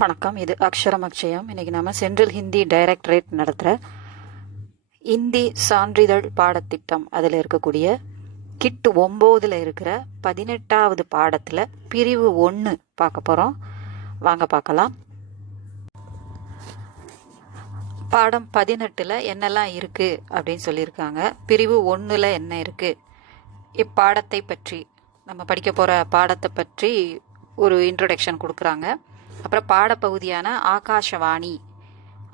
வணக்கம். இது அக்ஷரம் அக்ஷயம். இன்னைக்கு நம்ம சென்ட்ரல் ஹிந்தி டைரக்டரேட் நடத்துகிற இந்தி சான்றிதழ் பாடத்திட்டம் அதில் இருக்கக்கூடிய கிட்டு 9ல் இருக்கிற 18வது பாடத்தில் பிரிவு 1 பார்க்க போகிறோம். வாங்க பார்க்கலாம். பாடம் 18ல் என்னெல்லாம் இருக்குது அப்படின்னு சொல்லியிருக்காங்க. பிரிவு 1ல் என்ன இருக்குது, இப்பாடத்தை பற்றி நம்ம படிக்க போகிற பாடத்தை பற்றி ஒரு இன்ட்ரொடக்ஷன் கொடுக்குறாங்க. அப்புறம் பாடப்பகுதியான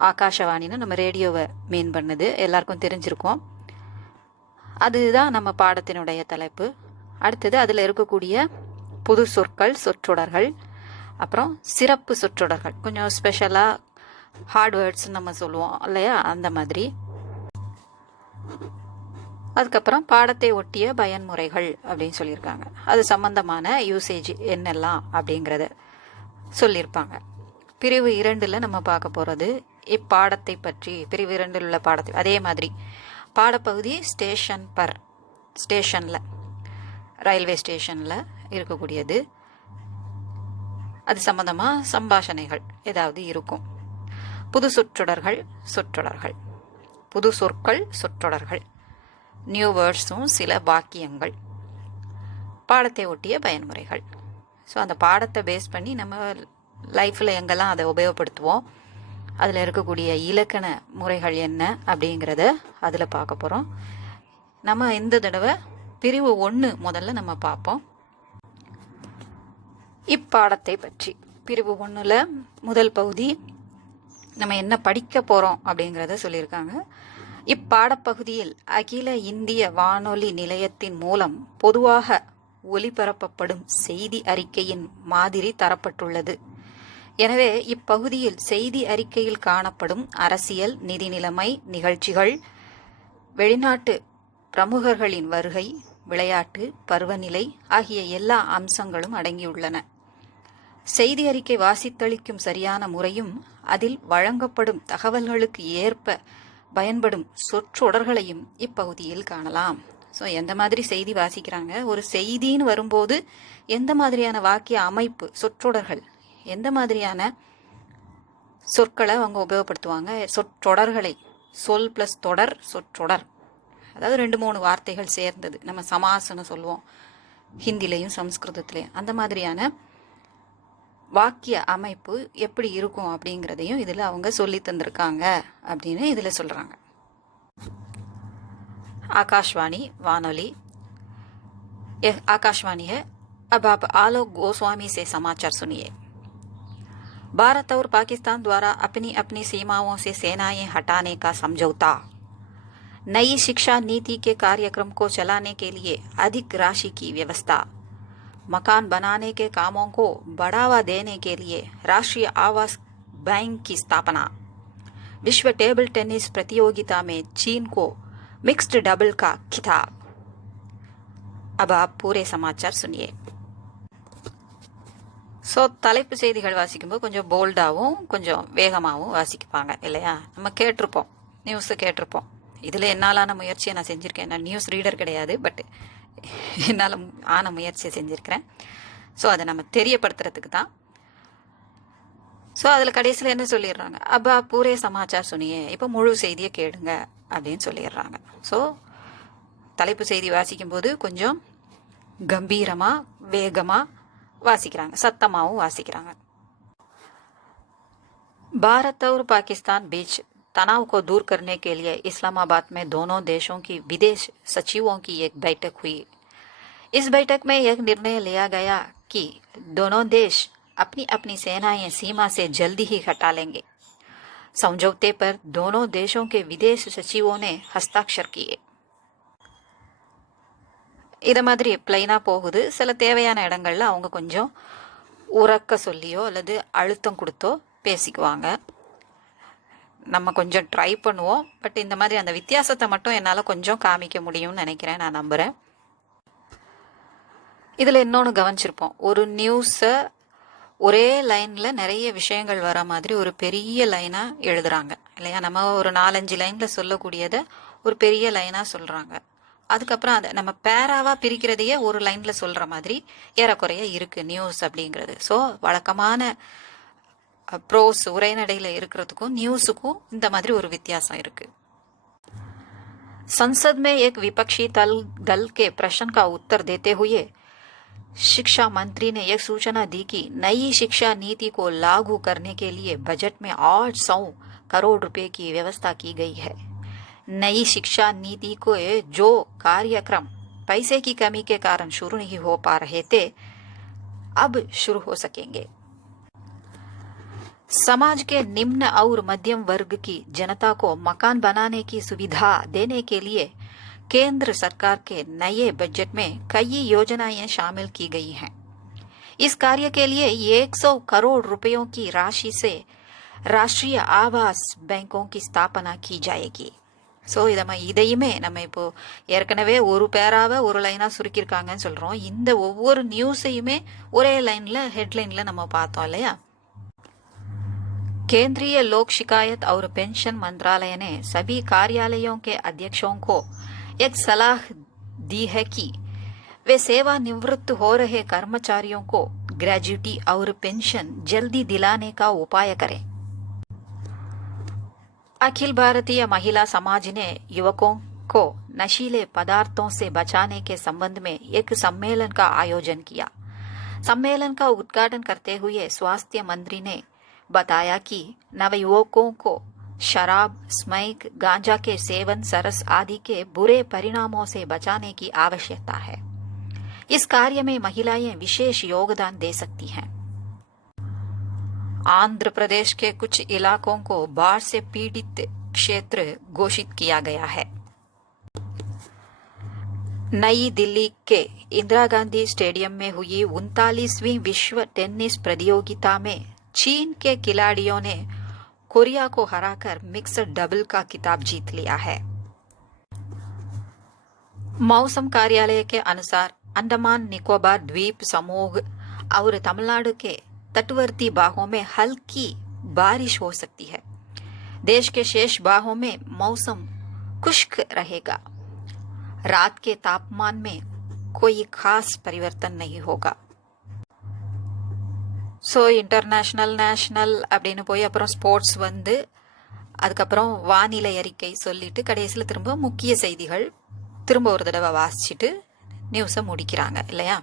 ஆகாஷவாணின்னு நம்ம ரேடியோவை மீன் பண்ணுது, எல்லாருக்கும் தெரிஞ்சிருக்கோம். அதுதான் நம்ம பாடத்தினுடைய தலைப்பு. அடுத்தது அதில் இருக்கக்கூடிய புது சொற்கள், சொற்றொடர்கள், அப்புறம் சிறப்பு சொற்றொடர்கள், கொஞ்சம் ஸ்பெஷலாக ஹார்ட் வேர்ட்ஸ்ன்னு நம்ம சொல்லுவோம் இல்லையா, அந்த மாதிரி. அதுக்கப்புறம் பாடத்தை ஒட்டிய பயன்முறைகள் அப்படின்னு சொல்லியிருக்காங்க. அது சம்பந்தமான யூசேஜ் என்னெல்லாம் அப்படிங்கிறத சொல்லியிருப்பாங்க. பிரிவு 2ல் நம்ம பார்க்க போகிறது இப்பாடத்தை பற்றி. பிரிவு 2ல் உள்ள பாடத்தை அதே மாதிரி பாடப்பகுதி ஸ்டேஷனில் ரயில்வே ஸ்டேஷனில் இருக்கக்கூடியது. அது சம்பந்தமாக சம்பாஷணைகள் ஏதாவது இருக்கும். புது சொற்றொடர்கள், புது சொற்கள், சொற்றொடர்கள், நியூ வேர்ட்ஸும் சில வாக்கியங்கள், பாடத்தை ஒட்டிய பயன்முறைகள். ஸோ அந்த பாடத்தை பேஸ் பண்ணி நம்ம லைஃப்பில் எங்கெல்லாம் அதை உபயோகப்படுத்துவோம், அதில் இருக்கக்கூடிய இலக்கண முறைகள் என்ன அப்படிங்கிறத அதில் பார்க்க போகிறோம். நம்ம இந்த தடவை பிரிவு 1 முதல்ல நம்ம பார்ப்போம். இப்பாடத்தை பற்றி பிரிவு 1ல் முதல் பகுதி நம்ம என்ன படிக்க போகிறோம் அப்படிங்கிறத சொல்லியிருக்காங்க. இப்பாடப்பகுதியில் அகில இந்திய வானொலி நிலையத்தின் மூலம் பொதுவாக ஒலிபரப்பப்படும் செய்தி அறிக்கையின் மாதிரி தரப்பட்டுள்ளது. எனவே இப்பகுதியில் செய்தி அறிக்கையில் காணப்படும் அரசியல், நிதி நிலைமை, நிகழ்ச்சிகள், வெளிநாட்டு பிரமுகர்களின் வருகை, விளையாட்டு, பருவநிலை ஆகிய எல்லா அம்சங்களும் அடங்கியுள்ளன. செய்தி அறிக்கை வாசித்தளிக்கும் சரியான முறையும் அதில் வழங்கப்படும் தகவல்களுக்கு ஏற்ப பயன்படும் சொற்றொடர்களையும் இப்பகுதியில் காணலாம். ஸோ எந்த மாதிரி செய்தி வாசிக்கிறாங்க, ஒரு செய்தின்னு வரும்போது எந்த மாதிரியான வாக்கிய அமைப்பு, சொற்றொடர்கள், எந்த மாதிரியான சொற்களை அவங்க உபயோகப்படுத்துவாங்க, சொற்றொடர்களை, சொல் ப்ளஸ் தொடர், சொற்றொடர், அதாவது 2-3 வார்த்தைகள் சேர்ந்தது, நம்ம சமாசன்னு சொல்லுவோம் ஹிந்திலையும் சம்ஸ்கிருதத்துலேயும். அந்த மாதிரியான வாக்கிய அமைப்பு எப்படி இருக்கும் அப்படிங்கிறதையும் இதில் அவங்க சொல்லி தந்திருக்காங்க அப்படின்னு இதில் சொல்கிறாங்க. आकाशवाणी वानोली, यह आकाशवाणी है. अब आप आलोक गोस्वामी से समाचार सुनिए. भारत और पाकिस्तान द्वारा अपनी अपनी सीमाओं से सेनाएं हटाने का समझौता, नई शिक्षा नीति के कार्यक्रम को चलाने के लिए अधिक राशि की व्यवस्था, मकान बनाने के कामों को बढ़ावा देने के लिए राष्ट्रीय आवास बैंक की स्थापना, विश्व टेबल टेनिस प्रतियोगिता में चीन को मिक्स्ड डबल का खिताब. अब आप पूरे समाचार सुनिए. ஸோ தலைப்பு செய்திகள் வாசிக்கும்போது கொஞ்சம் போல்டாகவும் கொஞ்சம் வேகமாகவும் வாசிப்பாங்க இல்லையா. நம்ம கேட்டிருப்போம், நியூஸை கேட்டிருப்போம். இதில் என்னாலான முயற்சியை நான் செஞ்சுருக்கேன். நான் நியூஸ் ரீடர் கிடையாது, பட் என்னால் ஆன முயற்சியை செஞ்சுருக்கிறேன். ஸோ அதை நம்ம தெரியப்படுத்துறதுக்கு தான். ஸோ அதில் கடைசியில் என்ன சொல்லிடுறாங்க, அப்பா பூரே சமாச்சார் சுனியே, இப்போ முழு செய்தியை கேளுங்க அப்படின்னு சொல்லிடுறாங்க. ஸோ தலைப்பு செய்தி வாசிக்கும்போது கொஞ்சம் கம்பீரமாக வேகமாக வாசிக்கிறாங்க, சத்தமாகவும் வாசிக்கிறாங்க. भारत और पाकिस्तान बीच तनाव को दूर करने के लिए इस्लामाबाद में दोनों देशों की विदेश सचिवों की एक बैठक हुई. इस बैठक में यह निर्णय लिया गया कि दोनों देश अपनी अपनी सेनाएं सीमा से जल्दी ही हटा लेंगे. समझौते पर दोनों देशों के विदेश सचिवों ने हस्ताक्षर किए. இதை மாதிரி பிளைனாக போகுது. சில தேவையான இடங்கள்ல அவங்க கொஞ்சம் உறக்க சொல்லியோ அல்லது அழுத்தம் கொடுத்தோ பேசிக்குவாங்க. நம்ம கொஞ்சம் ட்ரை பண்ணுவோம், பட் இந்த மாதிரி அந்த வித்தியாசத்தை மட்டும் என்னால் கொஞ்சம் காமிக்க முடியும்னு நினைக்கிறேன், நான் நம்புகிறேன். இதில் இன்னொன்று கவனிச்சிருப்போம், ஒரு நியூஸை ஒரே லைனில் நிறைய விஷயங்கள் வர மாதிரி ஒரு பெரிய லைனாக எழுதுறாங்க இல்லையா. நம்ம ஒரு 4-5 லைனில் சொல்லக்கூடியதை ஒரு பெரிய லைனாக சொல்கிறாங்க. அதுக்கப்புறம் அதை நம்ம பேராவாக பிரிக்கிறதையே ஒரு லைனில் சொல்கிற மாதிரி ஏறக்குறைய இருக்குது நியூஸ் அப்படிங்கிறது. ஸோ வழக்கமான ப்ரோஸ் உரைநடையில இருக்கிறதுக்கும் நியூஸுக்கும் இந்த மாதிரி ஒரு வித்தியாசம் இருக்கு. संसद में एक विपक्षी दल के प्रश्न का उत्तर देते हुए शिक्षा मंत्री ने यह सूचना दी कि नई शिक्षा नीति को लागू करने के लिए बजट में 800 करोड़ रुपए की व्यवस्था की गई है. नई शिक्षा नीति को जो कार्यक्रम पैसे की कमी के कारण शुरू नहीं हो पा रहे थे, अब शुरू हो सकेंगे. समाज के निम्न और मध्यम वर्ग की जनता को मकान बनाने की सुविधा देने के लिए केंद्र सरकार के नए बजट में कई योजनाएं शामिल की गई हैं. इस कार्य के लिए 100 करोड़ रुपयों की राशि से राष्ट्रीय आवास बैंकों की स्थापना की जाएगी. ஸோ இதையுமே நம்ம இப்போ ஏற்கனவே ஒரு பேராவை ஒரு லைனா சுருக்கியிருக்காங்கன்னு சொல்றோம். இந்த ஒவ்வொரு நியூஸையுமே ஒரே லைன்ல ஹெட்லைன்ல நம்ம பார்த்தோம் இல்லையா. केंद्रीय लोक शिकायत और पेंशन मंत्रालय ने सभी कार्यालयों के अध्यक्षों को एक सलाह दी है कि वे सेवानिवृत्त हो रहे कर्मचारियों को ग्रेजुटी और पेंशन जल्दी दिलाने का उपाय करें. अखिल भारतीय महिला समाज ने युवकों को नशीले पदार्थों से बचाने के संबंध में एक सम्मेलन का आयोजन किया. सम्मेलन का उद्घाटन करते हुए स्वास्थ्य मंत्री ने बताया कि नवयुवकों को शराब, स्मैक, गांजा के सेवन, सरस आदि के बुरे परिणामों से बचाने की आवश्यकता है. इस कार्य में महिलाएं विशेष योगदान दे सकती हैं. आंध्र प्रदेश के कुछ इलाकों को बाढ़ से पीड़ित क्षेत्र घोषित किया गया है. नई दिल्ली के इंदिरा गांधी स्टेडियम में हुई 39वीं विश्व टेनिस प्रतियोगिता में चीन के खिलाड़ियों ने कोरिया को हराकर मिक्स्ड डबल का खिताब जीत लिया है. मौसम कार्यालय के अनुसार अंडमान निकोबार द्वीप समूह और तमिलनाडु के तटवर्ती भागों में हल्की बारिश हो सकती है. देश के शेष भागों में मौसम खुश्क रहेगा. रात के तापमान में कोई खास परिवर्तन नहीं होगा. ஸோ இன்டர்நேஷ்னல் நேஷ்னல் அப்படின்னு போய் அப்புறம் ஸ்போர்ட்ஸ் வந்து அதுக்கப்புறம் வானிலை அறிக்கை சொல்லிட்டு கடைசியில் திரும்ப முக்கிய செய்திகள் திரும்ப ஒரு தடவை வாசிச்சுட்டு நியூஸை முடிக்கிறாங்க இல்லையா.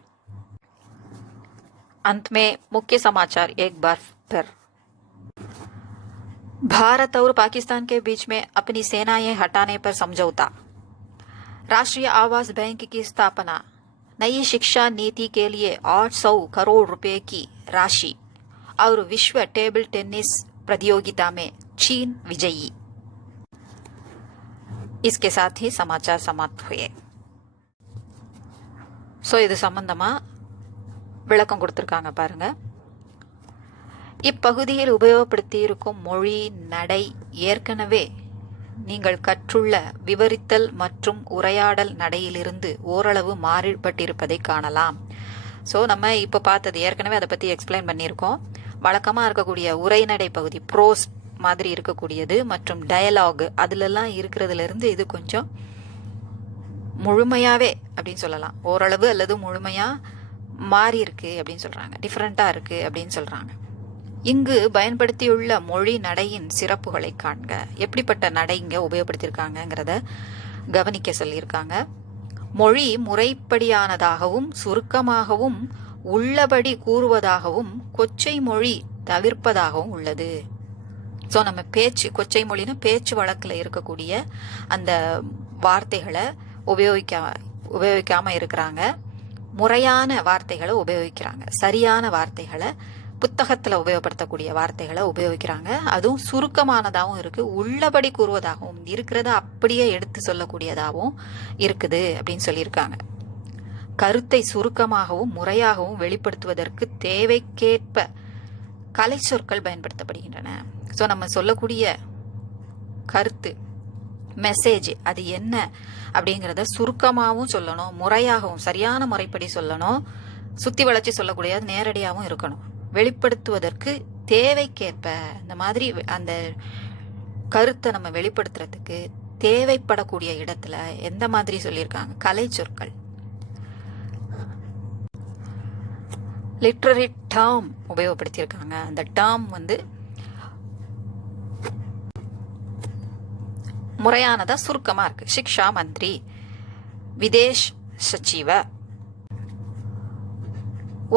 अंत में मुख्य समाचार एक बार फिर. भारत और पाकिस्तान के बीच में अपनी सेनाएं हटाने पर समझौता. राष्ट्रीय आवास बैंक की स्थापना. नई शिक्षा नीति के लिए 800 करोड़ रुपए की राशि और विश्व टेबल टेनिस प्रतियोगिता में चीन विजयी. इसके साथ ही समाचार समाप्त हुए. ஸோ இது சம்பந்தமா விளக்கம் கொடுத்துருக்காங்க பாருங்க. இப்பகுதியில் உபயோகப்படுத்தியிருக்கும் மொழி நடை ஏற்கனவே நீங்கள் கற்றுள்ள விவரித்தல் மற்றும் உரையாடல் நடையிலிருந்து ஓரளவு மாறுபட்டிருப்பதை காணலாம். ஸோ நம்ம இப்போ பார்த்தது ஏற்கனவே அதை பற்றி எக்ஸ்பிளைன் பண்ணியிருக்கோம். வழக்கமாக இருக்கக்கூடிய உரைநடை பகுதி ப்ரோஸ் மாதிரி இருக்கக்கூடியது மற்றும் டயலாக் அதுலெல்லாம் இருக்கிறதுலேருந்து இது கொஞ்சம் முழுமையாகவே அப்படின்னு சொல்லலாம், ஓரளவு அல்லது முழுமையாக மாறி இருக்கு அப்படின்னு சொல்கிறாங்க, டிஃப்ரெண்ட்டாக இருக்குது அப்படின்னு சொல்கிறாங்க. இங்கு பயன்படுத்தியுள்ள மொழி நடையின் சிறப்புகளை காண்க. எப்படிப்பட்ட நடை இங்கே உபயோகப்படுத்தியிருக்காங்கங்கிறத கவனிக்க சொல்லியிருக்காங்க. மொழி முறைப்படியானதாகவும் சுருக்கமாகவும் உள்ளபடி கூறுவதாகவும் கொச்சை மொழி தவிர்ப்பதாகவும் உள்ளது. ஸோ நம்ம பேச்சு, கொச்சை மொழினா பேச்சு வழக்கில் இருக்கக்கூடிய அந்த வார்த்தைகளை உபயோகிக்காம இருக்கிறாங்க. முறையான வார்த்தைகளை உபயோகிக்கிறாங்க, சரியான வார்த்தைகளை, புத்தகத்தில் உபயோகப்படுத்தக்கூடிய வார்த்தைகளை உபயோகிக்கிறாங்க. அதுவும் சுருக்கமானதாகவும் இருக்கு, உள்ளபடி கூறுவதாகவும், இருக்கிறத அப்படியே எடுத்து சொல்லக்கூடியதாகவும் இருக்குது அப்படின்னு சொல்லியிருக்காங்க. கருத்தை சுருக்கமாகவும் முறையாகவும் வெளிப்படுத்துவதற்கு தேவைக்கேற்ப கலை சொற்கள் பயன்படுத்தப்படுகின்றன. ஸோ நம்ம சொல்லக்கூடிய கருத்து, மெசேஜ் அது என்ன அப்படிங்கிறத சுருக்கமாகவும் சொல்லணும், முறையாகவும் சரியான முறைப்படி சொல்லணும், சுத்தி வளைச்சி சொல்லக்கூடியது நேரடியாகவும் இருக்கணும். வெளிப்படுத்துவதற்கு தேவைக்கேற்ப இந்த மாதிரி அந்த கருத்தை நம்ம வெளிப்படுத்துறதுக்கு தேவைப்படக்கூடிய இடத்துல எந்த மாதிரி சொல்லியிருக்காங்க, கலை சொற்கள். லிட்ரரி டேர்ம் உபயோகப்படுத்தியிருக்காங்க. அந்த டேர்ம் வந்து முறையானதா சுருக்கமா இருக்கு. சிக்ஷா மந்திரி, விதேஷ் சச்சிவ.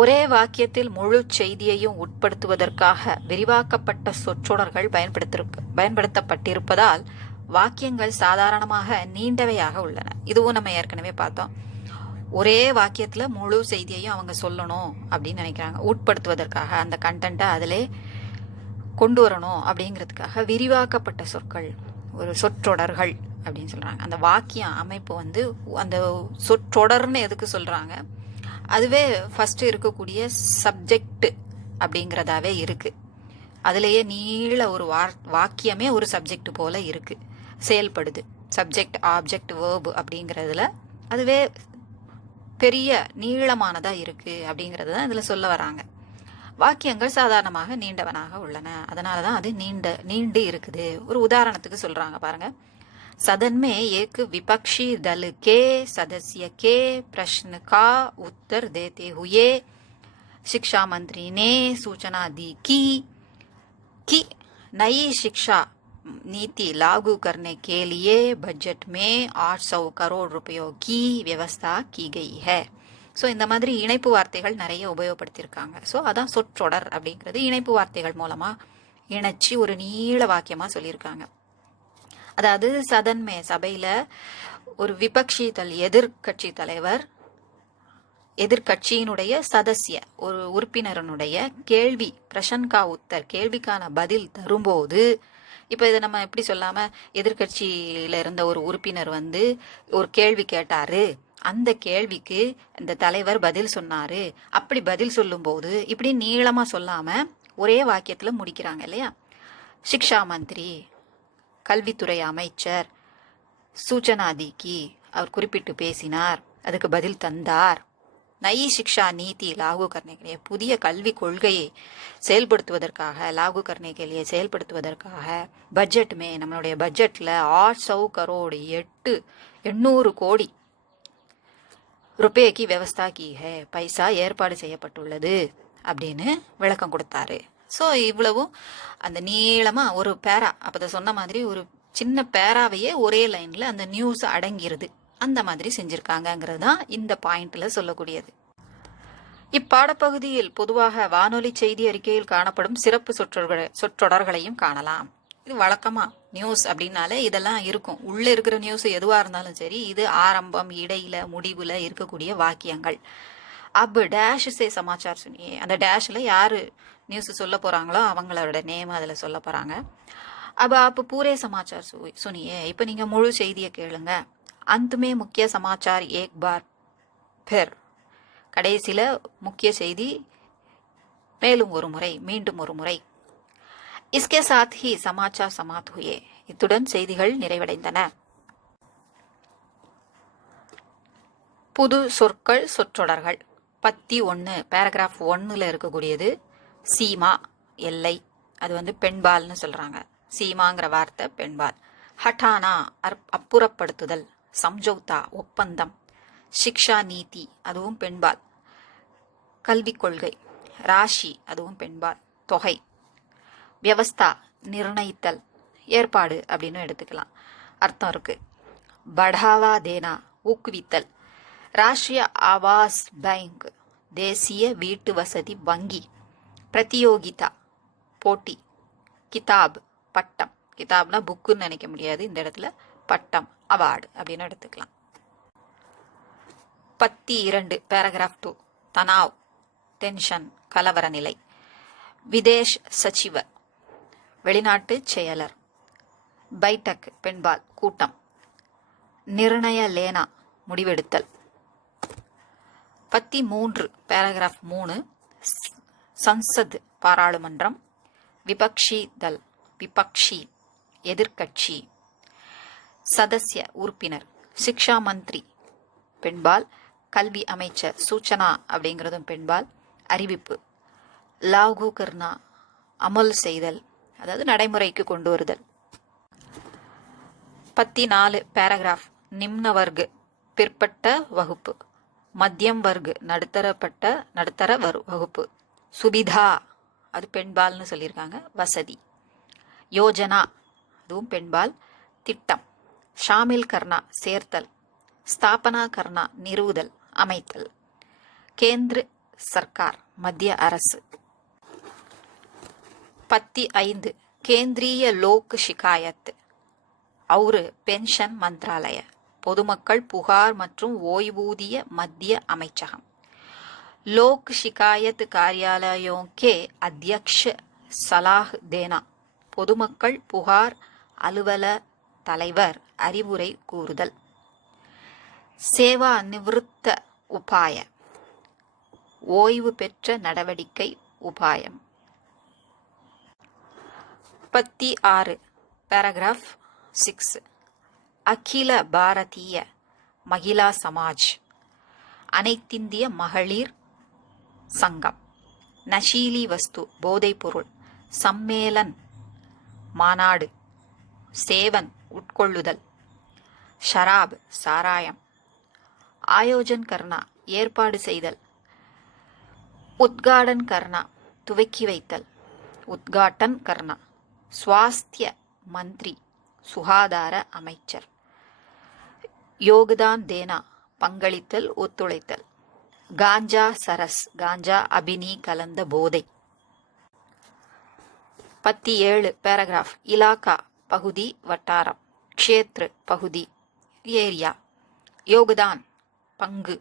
ஒரே வாக்கியத்தில் முழு செய்தியையும் உட்படுத்துவதற்காக விரிவாக்கப்பட்ட சொற்றொடர்கள் பயன்படுத்தப்பட்டிருப்பதால் வாக்கியங்கள் சாதாரணமாக நீண்டவையாக உள்ளன. இதுவும் நம்ம ஏற்கனவே பார்த்தோம். ஒரே வாக்கியத்துல முழு செய்தியையும் அவங்க சொல்லணும் அப்படின்னு நினைக்கிறாங்க. உட்படுத்துவதற்காக அந்த கண்டென்ட்டை அதிலே கொண்டு வரணும் அப்படிங்கிறதுக்காக விரிவாக்கப்பட்ட சொற்கள், ஒரு சொற்றொடர்கள் அப்படின்னு சொல்றாங்க. அந்த வாக்கிய அமைப்பு வந்து அந்த சொற்றொடர்னு எதுக்கு சொல்றாங்க, அதுவே ஃபர்ஸ்ட் இருக்கக்கூடிய சப்ஜெக்ட் அப்படிங்கிறதாவே இருக்கு. அதுலேயே நீள ஒரு வாக்கியமே ஒரு சப்ஜெக்ட் போல இருக்கு, செயல்படுது. சப்ஜெக்ட் ஆப்ஜெக்ட் வேர்பு அப்படிங்கிறதுல அதுவே பெரிய நீளமானதா இருக்கு அப்படிங்கிறது தான் இதுல சொல்ல வராங்க. வாக்கியங்கள் சாதாரணமாக நீண்டவனாக உள்ளன, அதனாலதான் அது நீண்டு இருக்குது. ஒரு உதாரணத்துக்கு சொல்றாங்க பாருங்க. सदन में एक विपक्षी दल के सदस्य के प्रश्न का उत्तर देते हुए शिक्षा मंत्री ने सूचना दी कि नई शिक्षा नीति लागू करने के लिए बजट में 800 करोड़ रुपयों की व्यवस्था की गई है. ஸோ இந்த மாதிரி இணைப்பு வார்த்தைகள் நிறைய உபயோகப்படுத்தியிருக்காங்க. ஸோ அதான் சொற்றொடர் அப்படிங்கிறது இணைப்பு வார்த்தைகள் மூலமா இணைச்சி ஒரு நீள வாக்கியமா சொல்லியிருக்காங்க. அதாவது சதன்மே சபையில ஒரு விபக்ஷி எதிர்கட்சி தலைவர், எதிர்கட்சியினுடைய சதஸ்ய ஒரு உறுப்பினரனுடைய கேள்வி, பிரஷன்கா உத்தர், கேள்விக்கான பதில் தரும்போது, இப்ப இதை நம்ம எப்படி சொல்லாம, எதிர்கட்சியில இருந்த ஒரு உறுப்பினர் வந்து ஒரு கேள்வி கேட்டாரு, அந்த கேள்விக்கு இந்த தலைவர் பதில் சொன்னாரு, அப்படி பதில் சொல்லும் போது இப்படி நீளமா சொல்லாம ஒரே வாக்கியத்துல முடிக்கிறாங்க இல்லையா. சிக்ஷா மந்திரி கல்வித்துறை அமைச்சர், சூச்சனாதிக்கு அவர் குறிப்பிட்டு பேசினார், அதுக்கு பதில் தந்தார். நயி சிக்ஷா நீதி லாகு கர்னே, புதிய கல்வி கொள்கையை செயல்படுத்துவதற்காக, லாகு கர்னே கேலியை செயல்படுத்துவதற்காக பட்ஜெட்டுமே, நம்மளுடைய பட்ஜெட்ல 800 கரோடு 800 கோடி ருபேக்கு வியவஸ்தா கி ஹே, பைசா ஏற்பாடு செய்யப்பட்டுள்ளது அப்படின்னு விளக்கம் கொடுத்தாரு. ஸோ இவ்வளவும் அந்த நீளமா ஒரு பேரா, அப்போ சொன்ன மாதிரி ஒரு சின்ன பேராவையே ஒரே லைன்ல அந்த நியூஸ் அடங்கிருது, அந்த மாதிரி செஞ்சிருக்காங்கிறது தான் இந்த பாயிண்ட்ல சொல்லக்கூடியது. இப்பாடப்பகுதியில் பொதுவாக வானொலி செய்தி அறிக்கையில் காணப்படும் சிறப்பு சொற்றொடர்களையும் காணலாம். இது வழக்கமா நியூஸ் அப்படின்னாலே இதெல்லாம் இருக்கும். உள்ள இருக்கிற நியூஸ் எதுவா இருந்தாலும் சரி, இது ஆரம்பம், இடையில, முடிவுல இருக்கக்கூடிய வாக்கியங்கள். அப் டேஷ் சே சமாச்சார் சுனியே, அந்த டேஷ்ல யாரு நியூஸ் சொல்ல போறாங்களோ அவங்களோட நேம் அதுல சொல்ல போறாங்க. அப்ப பூரே சமாச்சார் சுனியே, இப்ப நீங்க முழு செய்தியை கேளுங்க. அந்துமே முக்கிய சமாச்சார் ஏக் பார் பிர், கடைசியில முக்கிய செய்தி மேலும் ஒரு முறை, மீண்டும் ஒரு முறை. इसके साथ ही समाचार समाप्त हुए, இத்துடன் செய்திகள் நிறைவடைந்தன. புது சொற்கள் சொற்றொடர்கள். பத்தி 1 பேராகிராஃப் 1ல இருக்கக்கூடியது சீமா, எல்லை. அது வந்து பெண்பால்னு சொல்றாங்க. சீமாங்கிற வார்த்தை பெண்பால். ஹட்டானா அப்புறப்படுத்துதல், சம்ஜௌதா ஒப்பந்தம். சிக்ஷா நீதி அதுவும் பெண்பால். கல்விக் கொள்கை. ராஷி அதுவும் பெண்பால், தொகை. வியவஸ்தா நிர்ணயித்தல், ஏற்பாடு அப்படின்னு எடுத்துக்கலாம், அர்த்தம் இருக்கு. படாவா தேனா ஊக்குவித்தல். ராஷ்டிரிய ஆவாஸ் பேங்க் தேசிய வீட்டு வசதி வங்கி. பிரதியோகிதா போட்டி. கிதாப் பட்டம், கிதாப்னா புக்குன்னு நினைக்க முடியாது இந்த இடத்துல, பட்டம் அவார்டு அப்படின்னு எடுத்துக்கலாம். பத்தி 2 பேராகிராஃப் 2 தனாவ் டென்ஷன் கலவர நிலை. விதேஷ் சச்சிவ வெளிநாட்டு செயலர். பைட்டக் பெண்பால் கூட்டம். நிர்ணய லேனா முடிவெடுத்தல். பத்தி 3 பேராகிராஃப் 3 சன்சத் பாராளுமன்றம். விபக்ஷி தல் விபக்ஷி எதிர்கட்சி. சதஸ்ய உறுப்பினர். சிக்ஷா மந்திரி பெண்பால். கல்வி அமைச்சர் சூச்சனா அப்படிங்கிறதும் பெண்பால். அறிவிப்பு. லாகு கர்னா அமல் செய்தல், அதாவது நடைமுறைக்கு கொண்டு வருதல். பத்தி 4 பேராகிராஃப் நிம்னவர்க் பிற்பட்ட வகுப்பு. மத்தியம் வர்க் நடுத்தர வகுப்பு. சுபிதா அது பெண்பால்னு சொல்லியிருக்காங்க, வசதி. யோஜனா அதுவும் பெண்பால், திட்டம். ஷாமில் கர்னா சேர்த்தல். ஸ்தாபனா கர்னா நிறுவுதல், அமைத்தல். கேந்திர சர்க்கார் மத்திய அரசு. பத்தி 5 கேந்திரிய லோக் ஷிகாயத் அவுரு பென்ஷன் மந்திராலய பொதுமக்கள் புகார் மற்றும் ஓய்வூதிய மத்திய அமைச்சகம். லோக் ஷிகாயத் कार्यालयों के अध्यक्ष सलाह देना பொதுமக்கள் புகார் அலுவல தலைவர் அறிவுரை கூறுதல். சேவா நிவிருத்த உபாய ஓய்வு பெற்ற நடவடிக்கை உபாயம். பத்தி 6 பேராகிராஃப் 6 அகில பாரதிய மகிழா சமாஜ் அனைத்திந்திய மகளிர் சங்கம். நஷீலி வஸ்து போதைப்பொருள். சம்மேளன் மாநாடு. சேவன் உட்கொள்ளுதல். ஷராப் சாராயம். ஆயோஜன் கர்னா ஏற்பாடு செய்தல். உத்காடன் கர்னா துவக்கி வைத்தல். உத்காட்டன் கர்னா சுவாஸ்திய மந்திரி சுகாதார அமைச்சர். யோகதான் தேனா பங்களித்தல் ஒத்துழைத்தல். காஞ்சா சரஸ் காஞ்சா அபினி கலந்த போதை. பத்தி 7 பேராகிராஃப் இலாக்கா பகுதி வட்டாரம். க்ஷேத்ர பகுதி ஏரியா. யோகதான் பங்கு.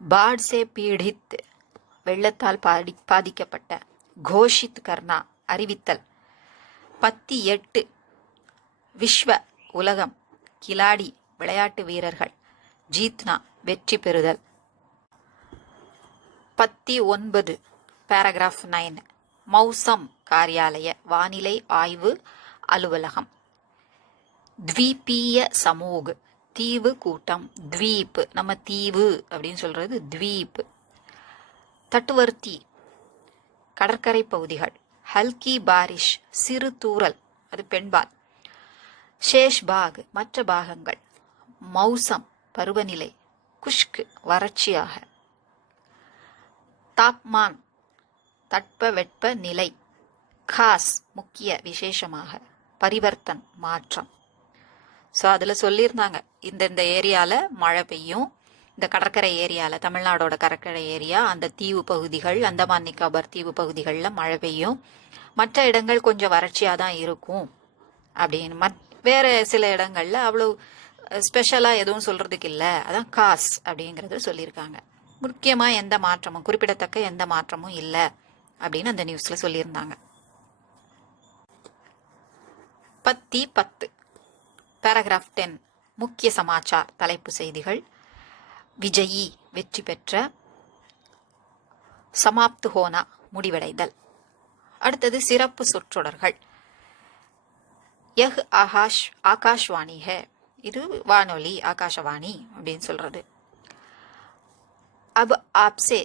பாட் சே பீடித் வெள்ளத்தால் பாதிக்கப்பட்ட. கோஷித் கர்னா அறிவித்தல். பத்தி 8 விஸ்வ உலகம். கிலாடி விளையாட்டு வீரர்கள். ஜீத்னா வெற்றி பெறுதல். பத்தி 9 பேராகிராஃப் 9 மௌசம் காரியாலய வானிலை ஆய்வு அலுவலகம். த்வீபீய சமூக தீவு கூட்டம். த்வீப் நம்ம தீவு அப்படின்னு சொல்றது த்வீப். தட்டுவர்த்தி கடற்கரை பகுதிகள். ஹல்கி பாரிஷ் சிறு தூறல் அது பெண்பால். ஷேஷ் பாக் மற்ற பாகங்கள். மௌசம் பருவநிலை. குஷ்க் வறட்சியாக. தாப்மான் தட்பவெட்ப நிலை. காஸ் முக்கிய விசேஷமாக. பரிவர்த்தன் மாற்றம். ஸோ அதில் சொல்லியிருந்தாங்க இந்த ஏரியாவில் மழை பெய்யும், இந்த கடற்கரை ஏரியாவில் தமிழ்நாடோட கடற்கரை ஏரியா அந்த தீவு பகுதிகள் அந்தமான் நிக்கோபார் தீவு பகுதிகளில் மழை பெய்யும், மற்ற இடங்கள் கொஞ்சம் வறட்சியாக தான் இருக்கும் அப்படின்னு. வேறு சில இடங்களில் அவ்வளோ ஸ்பெஷலாக எதுவும் சொல்கிறதுக்கு இல்லை, அதான் காஸ் அப்படிங்கிறத சொல்லியிருக்காங்க. முக்கியமாக எந்த மாற்றமும் குறிப்பிடத்தக்க எந்த மாற்றமும் இல்லை அப்படின்னு அந்த நியூஸில் சொல்லியிருந்தாங்க. பத்தி 10 பேராகிராஃப் 10 முக்கிய சமாச்சார் தலைப்பு செய்திகள். விஜயி வெற்றி பெற்ற. சமாப்து ஹோனா முடிவடைதல். அடுத்தது சிறப்பு சொற்றொடர்கள். யஹ் ஆகாஷ்வாணி ஹே இது வானொலி ஆகாஷவாணி அப்படின்னு சொல்றது. அப் ஆப்சே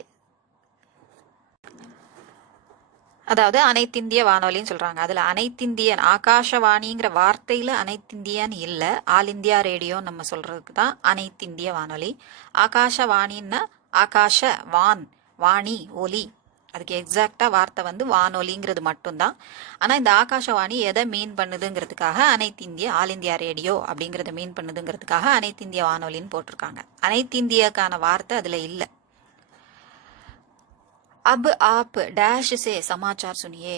அதாவது அனைத்திந்திய வானொலின்னு சொல்றாங்க. அதுல அனைத்திந்தியன் ஆகாஷவாணிங்கிற வார்த்தையில அனைத்திந்தியன் இல்லை, ஆல் இந்தியா ரேடியோ நம்ம சொல்றதுக்கு தான் அனைத்திந்திய வானொலி. ஆகாஷவாணின்னா ஆகாஷ வான் வாணி ஒலி, அதுக்கு எக்ஸாக்டா வார்த்தை வந்து வானொலிங்கிறது மட்டும்தான். ஆனா இந்த ஆகாஷவாணி எதை மீன் பண்ணுதுங்கிறதுக்காக அனைத்திந்திய ஆல் இந்தியா ரேடியோ அப்படிங்கறத மீன் பண்ணுதுங்கிறதுக்காக அனைத்திந்திய வானொலின்னு போட்டிருக்காங்க. அனைத்திந்தியக்கான வார்த்தை அதுல இல்லை. அப் ஆப் டேஷ் சே சமாச்சார் சுனியே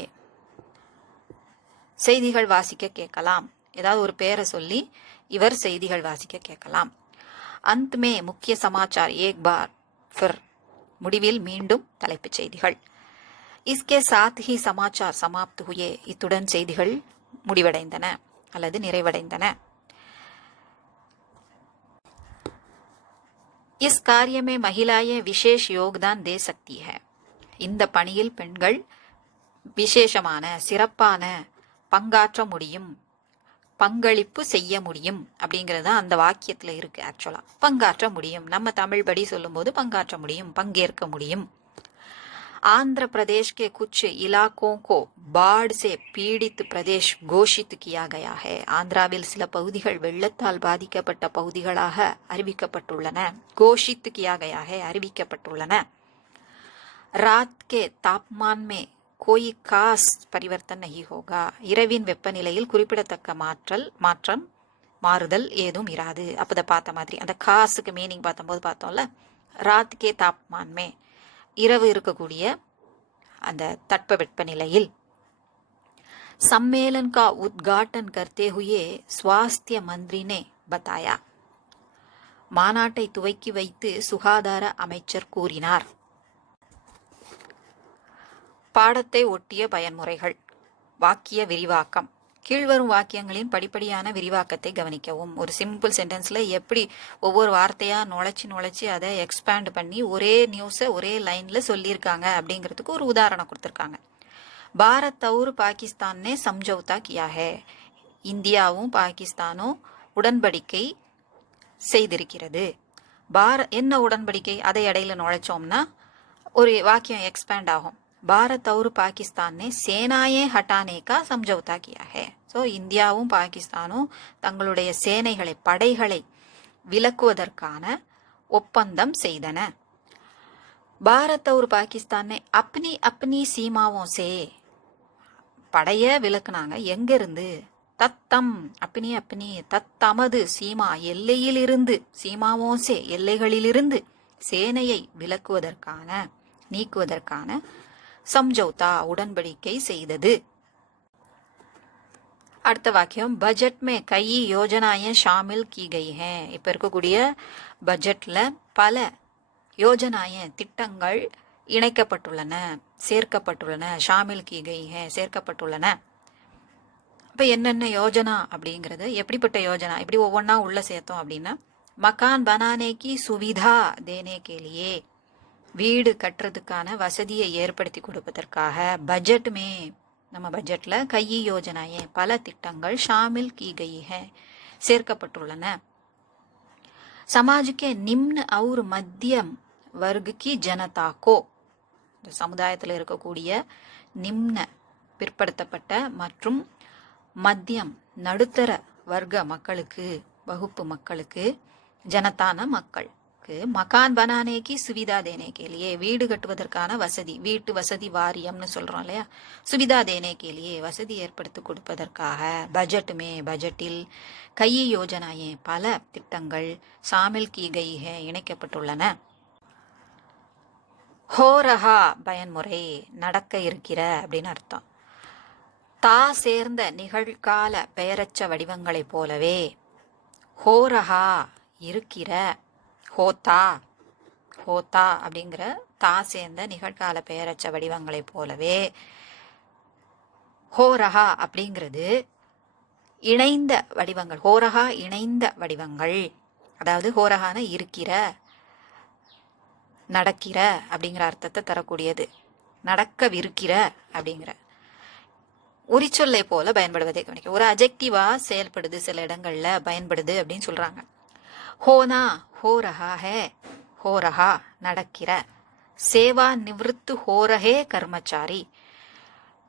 செய்திகள் வாசிக்க கேட்கலாம். ஏதாவது ஒரு பேரை சொல்லி இவர் செய்திகள் வாசிக்க கேட்கலாம். அந்த் மே முக்கிய சமாச்சார் ஏக் பார் ஃபிர் முடிவில் மீண்டும் தலைப்புச் செய்திகள். இஸ்கே சாத் ஹி சமாச்சார் சமாப்த் ஹுயே இத்துடன் செய்திகள் முடிவடைந்தன அல்லது நிறைவடைந்தன. இஸ் कार्य में महिलाएं विशेष योगदान दे सकती है இந்த பணியில் பெண்கள் விசேஷமான சிறப்பான பங்காற்ற முடியும், பங்களிப்பு செய்ய முடியும் அப்படிங்கிறது அந்த வாக்கியத்துல இருக்கு. ஆக்சுவலா பங்காற்ற முடியும், நம்ம தமிழ் படி சொல்லும் போது பங்காற்ற முடியும், பங்கேற்க முடியும். आंध्र प्रदेश के कुछ इलाकों को बाढ़ से पीड़ित प्रदेश घोषित किया गया है. ஆந்திராவில் சில பகுதிகள் வெள்ளத்தால் பாதிக்கப்பட்ட பகுதிகளாக அறிவிக்கப்பட்டுள்ளன. घोषित किया गया है அறிவிக்கப்பட்டுள்ளன. रात के तापमान में कोई खास परिवर्तन नहीं होगा. இரவின் வெப்பநிலையில் குறிப்பிடத்தக்க மாறுதல் ஏதும் இராது. அப்பத பார்த்த மாதிரி அந்த காசுக்கு மீனிங் பார்த்தம்போது பார்த்தோம்ல, ராத் கே தாப்மான் மே இரவு இருக்கக்கூடிய அந்த தட்ப வெப்பநிலையில். सम्मेलन का उद्घाटन करते हुए स्वास्थ्य मंत्री ने बताया. மாநாட்டை துவக்கி வைத்து சுகாதார அமைச்சர் கூறினார். பாடத்தை ஒட்டிய பயன்முறைகள். வாக்கிய விரிவாக்கம். கீழ்வரும் வாக்கியங்களின் படிப்படியான விரிவாக்கத்தை கவனிக்கவும். ஒரு சிம்பிள் சென்டென்ஸ்ல எப்படி ஒவ்வொரு வார்த்தையா நுழைச்சி அதை எக்ஸ்பேண்ட் பண்ணி ஒரே நியூஸை ஒரே லைன்ல சொல்லியிருக்காங்க அப்படிங்கிறதுக்கு ஒரு உதாரணம் கொடுத்துருக்காங்க. பாரத் और பாகிஸ்தான் ने समझौता किया है. இந்தியாவும் பாகிஸ்தானும் உடன்படிக்கை செய்திருக்கிறது. என்ன உடன்படிக்கை? அதை இடையில நுழைச்சோம்னா ஒரு வாக்கியம் எக்ஸ்பேண்ட் ஆகும். भारत और पाकिस्तान ने सेनाएं हटाने का समझौता किया है. ஸோ இந்தியாவும் பாகிஸ்தானும் தங்களுடைய சேனைகளை படைகளை விலக்குவதற்கான ஒப்பந்தம் செய்தன. भारत और पाकिस्तान ने अपनी अपनी सीमाओं से படைய விலக்குனாங்க. எங்க இருந்து? தத்தம் अपनी अपनी தத்தமது சீமா எல்லையிலிருந்து, சீமாவோம் சே எல்லைகளிலிருந்து சேனையை விலக்குவதற்கான நீக்குவதற்கான समझौता உடன்படிக்கை செய்தது. அடுத்த வாக்கியம், பட்ஜெட் में कई योजनाएं शामिल की गई हैं. இப்ப இருக்கக்கூடிய பட்ஜெட்ல பல யோஜனாएं திட்டங்கள் இணைக்கப்பட்டுள்ளன, சேர்க்கப்பட்டுள்ளன. ஷாமில் கி கை ஹே சேர்க்கப்பட்டுள்ளன. இப்ப என்னென்ன யோஜனா அப்படிங்கிறது, எப்படிப்பட்ட யோஜனா, இப்படி ஒவ்வொன்றா உள்ள சேர்த்தோம் அப்படின்னா, மகான் பனானே கி சுவிதா தேனே கேலியே வீடு கட்டுறதுக்கான வசதியை ஏற்படுத்தி கொடுப்பதற்காக பட்ஜெட்டுமே நம்ம பட்ஜெட்ல கை யோஜனாயே பல திட்டங்கள் ஷாமில் கி கை ஹே சேர்க்கப்பட்டுள்ளன. समाज के निम्न और मध्यम वर्ग की जनता को, சமுதாயத்தில் இருக்கக்கூடிய நிம்ன பிற்படுத்தப்பட்ட மற்றும் மத்தியம் நடுத்தர வர்க்க மக்களுக்கு, வகுப்பு மக்களுக்கு, ஜனதான மக்களுக்கு மகான் பனானே கி சுவிதா தேனே கேலியே வீடு கட்டுவதற்கான வசதி, வீட்டு வசதி வாரியம்னு சொல்றோம் இல்லையா, சுவிதா தேனே கேலியே வசதி ஏற்படுத்தி கொடுப்பதற்காக பட்ஜெட்டுமே பட்ஜெட்டில் கை யோஜனாயே பல திட்டங்கள் ஷாமில் கி கை ஹே இணைக்கப்பட்டுள்ளன. ஹோ ரஹா பயன்முறை நடக்க இருக்கிற அப்படின்னு அர்த்தம். தா சேர்ந்த நிகழ்கால பெயரச்ச வடிவங்களைப் போலவே ஹோ ரஹா இருக்கிற, ஹோதா ஹோதா அப்படிங்கிற தா சேர்ந்த நிகழ்கால பெயரச்ச வடிவங்களைப் போலவே ஹோரஹா அப்படிங்கிறது இணைந்த வடிவங்கள். ஹோரஹா இணைந்த வடிவங்கள், அதாவது ஹோரஹான இருக்கிற, நடக்கிற அப்படிங்கிற அர்த்தத்தை தரக்கூடியது. நடக்கவிருக்கிற அப்படிங்கிற உரிச்சொல்லை போல பயன்படுவதை கவனிக்க. ஒரு அஜெக்டிவா செயல்படுது, சில இடங்கள்ல பயன்படுது அப்படின்னு சொல்றாங்க. ஹோனா ஹோ ரஹா ஹே, ஹோ ரஹா நடக்கிற. சேவா நிவிருத்து ஹோ ரஹே கர்மச்சாரி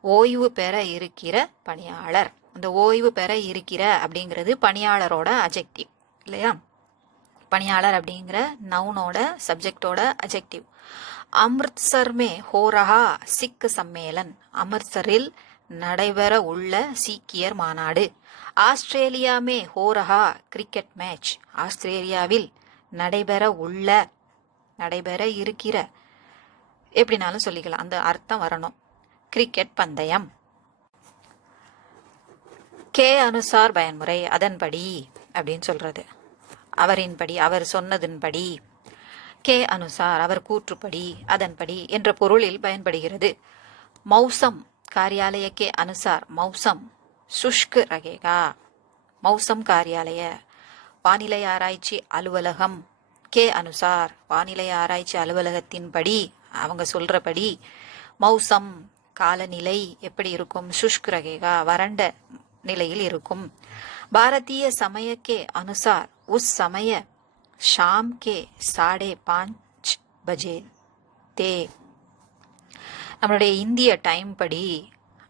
ஓய்வு பெற இருக்கிற பணியாளர். அந்த ஓய்வு பெற இருக்கிற அப்படிங்கிறது பணியாளரோட அஜெக்டிவ் இல்லையா, பணியாளர் அப்படிங்கிற நவுனோட சப்ஜெக்டோட அஜெக்டிவ். அமிர்த்சர் மே ஹோ ரஹா சிக் சம்மேளன், அமிர்த்சரில் நடைபெற உள்ள சீக்கியர் மாநாடு. ஆஸ்திரேலியா மே ஹோ ரஹா கிரிக்கெட் மேட்ச், ஆஸ்திரேலியாவில் நடைபெற உள்ள, நடைபெற இருக்கிற எப்படினாலும் சொல்லிக்கலாம், அந்த அர்த்தம் வரணும். கிரிக்கெட் பந்தயம். கே அனுசார் பயன்முறை அதன்படி அப்படின்னு சொல்றது, அவரின்படி, அவர் சொன்னதின்படி. கே அனுசார் அவர் கூற்றுப்படி, அதன்படி என்ற பொருளில் பயன்படுகிறது. மௌசம் कार्यालय के अनुसार मौसम शुष्क रहेगा. मौसम कार्यालय வானிலை ஆராய்ச்சி அலுவலகம் கே அனுசார் வானிலை ஆராய்ச்சி அலுவலகத்தின்படி, அவங்க சொல்றபடி மௌசம் காலநிலை எப்படி இருக்கும், शुष्क रहेगा வறண்ட நிலையில் இருக்கும். भारतीय समय के अनुसार उस समय शाम के 5:30 बजे थे. நம்மளுடைய இந்திய டைம் படி,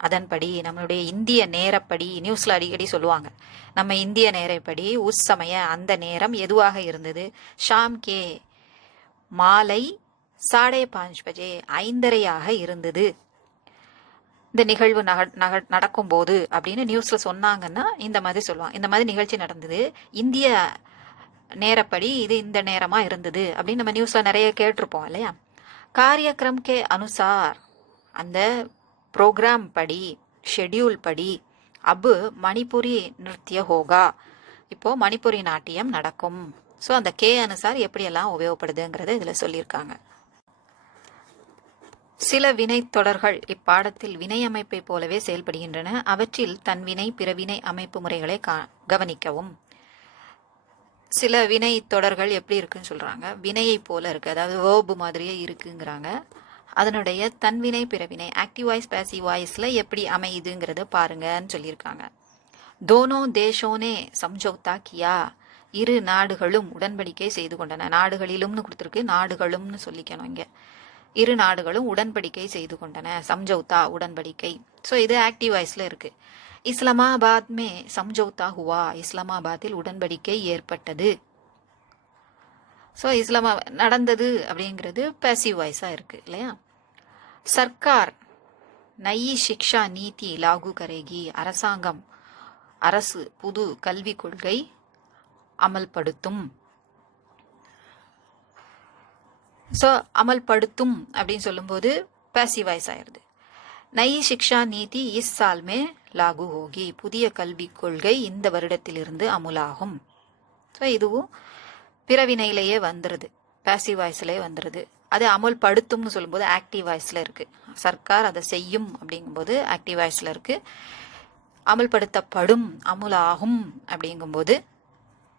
அதன்படி நம்மளுடைய இந்திய நேரப்படி, நியூஸ்ல அடிக்கடி சொல்லுவாங்க, நம்ம இந்திய நேரப்படி உஸ் சமய அந்த நேரம் எதுவாக இருந்தது? ஷாம் கே மாலை 5:30 பஜே, 5:30 இருந்தது இந்த நிகழ்வு நடக்கும்போது அப்படின்னு நியூஸ்ல சொன்னாங்கன்னா இந்த மாதிரி சொல்லுவாங்க. இந்த மாதிரி நிகழ்ச்சி நடந்தது, இந்திய நேரப்படி இது இந்த நேரமா இருந்தது அப்படின்னு நம்ம நியூஸ்ல நிறைய கேட்டிருப்போம் இல்லையா? காரியக்ரம் கே அனுசார், அந்த ப்ரோக்ராம் படி, ஷெட்யூல் படி, அபு மணிப்புரி நிருத்திய ஹோகா, இப்போ மணிப்புரி நாட்டியம் நடக்கும். ஸோ அந்த கே அனுசார் எப்படியெல்லாம் உபயோகப்படுதுங்கிறத இதில் சொல்லியிருக்காங்க. சில வினை தொடர்கள் இப்பாடத்தில் வினை அமைப்பை போலவே செயல்படுகின்றன. அவற்றில் தன்வினை பிறவினை அமைப்பு முறைகளை கவனிக்கவும். சில வினை தொடர்கள் எப்படி இருக்குன்னு சொல்றாங்க, வினையை போல இருக்கு, அதாவது வேர்பு மாதிரியே இருக்குங்கிறாங்க. அதனுடைய தன்வினை பிறவினை ஆக்டிவ் வாய்ஸ் பேசிவ் வாய்ஸ்ல எப்படி அமையுதுங்கிறத பாருங்கன்னு சொல்லியிருக்காங்க. தோனோ தேசோனே சம்ஜௌதா கியா, இரு நாடுகளும் உடன்படிக்கை செய்து கொண்டன. நாடுகளிலும்னு கொடுத்துருக்கு, நாடுகளும்னு சொல்லிக்கணும் இங்க. இரு நாடுகளும் உடன்படிக்கை செய்து கொண்டன. சம்ஜௌதா உடன்படிக்கை. ஸோ இது ஆக்டிவ் வாய்ஸ்ல இருக்கு. இஸ்லாமாபாத் மே சம்ஜௌதா ஹுவா, இஸ்லாமாபாத்தில் உடன்படிக்கை ஏற்பட்டது. ஸோ நடந்தது அப்படிங்கிறது பேசிவ் வாய்ஸா இருக்கு இல்லையா? சர்க்கார் நயி சிக்ஷா நீதி லாகு கரேகி, அரசாங்கம் அரசு புது கல்விக் கொள்கை அமல்படுத்தும். ஸோ அமல்படுத்தும் அப்படின்னு சொல்லும்போது பேசிவ் வாய்ஸ் ஆயிடுது. நயி சிக்ஷா நீதி இஸ் சால்மே லாகு ஹோகி, புதிய கல்விக் கொள்கை இந்த வருடத்திலிருந்து அமுலாகும். ஸோ இதுவும் பிறவினையிலேயே வந்துடுது, பேசிவ் வாய்ஸ்லேயே வந்துடுது. அது அமல்படுத்தும்னு சொல்லும்போது ஆக்டிவ் வாய்ஸ்ல இருக்கு. சர்க்கார் அதை செய்யும் அப்படிங்கும்போது ஆக்டிவ் வாய்ஸ்ல இருக்கு. அமல்படுத்தப்படும் அமுலாகும் அப்படிங்கும்போது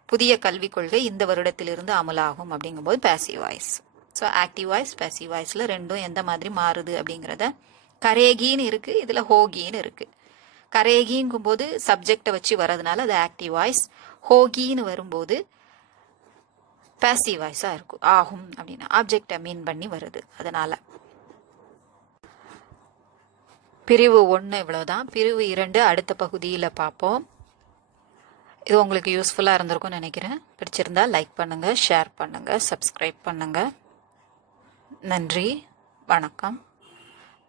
புதிய கல்விக் கொள்கை இந்த வருடத்திலிருந்து அமலாகும் அப்படிங்கும்போது passive voice. So active voice passive வாய்ஸ்ல ரெண்டும் எந்த மாதிரி மாறுது அப்படிங்கிறத, கரேகின்னு இருக்கு, இதுல ஹோகின்னு இருக்கு. கரேகிங்கும் போது சப்ஜெக்டை வச்சு வர்றதுனால அது ஆக்டிவ் வாய்ஸ், ஹோகின்னு வரும்போது பேசிவ் வாய்ஸா இருக்கும். ஆகும் அப்படின்னு ஆப்ஜெக்டை மீன் பண்ணி வருது. அதனால பிரிவு 1 இவ்வளவுதான். பிரிவு 2 அடுத்த பகுதியில் பார்ப்போம். இது உங்களுக்கு யூஸ்ஃபுல்லாக இருந்திருக்கும்னு நினைக்கிறேன். பிடிச்சிருந்தா லைக் பண்ணுங்க, ஷேர் பண்ணுங்க, சப்ஸ்கிரைப் பண்ணுங்க. நன்றி, வணக்கம்,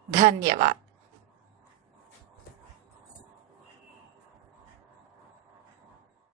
தன்யவாத்.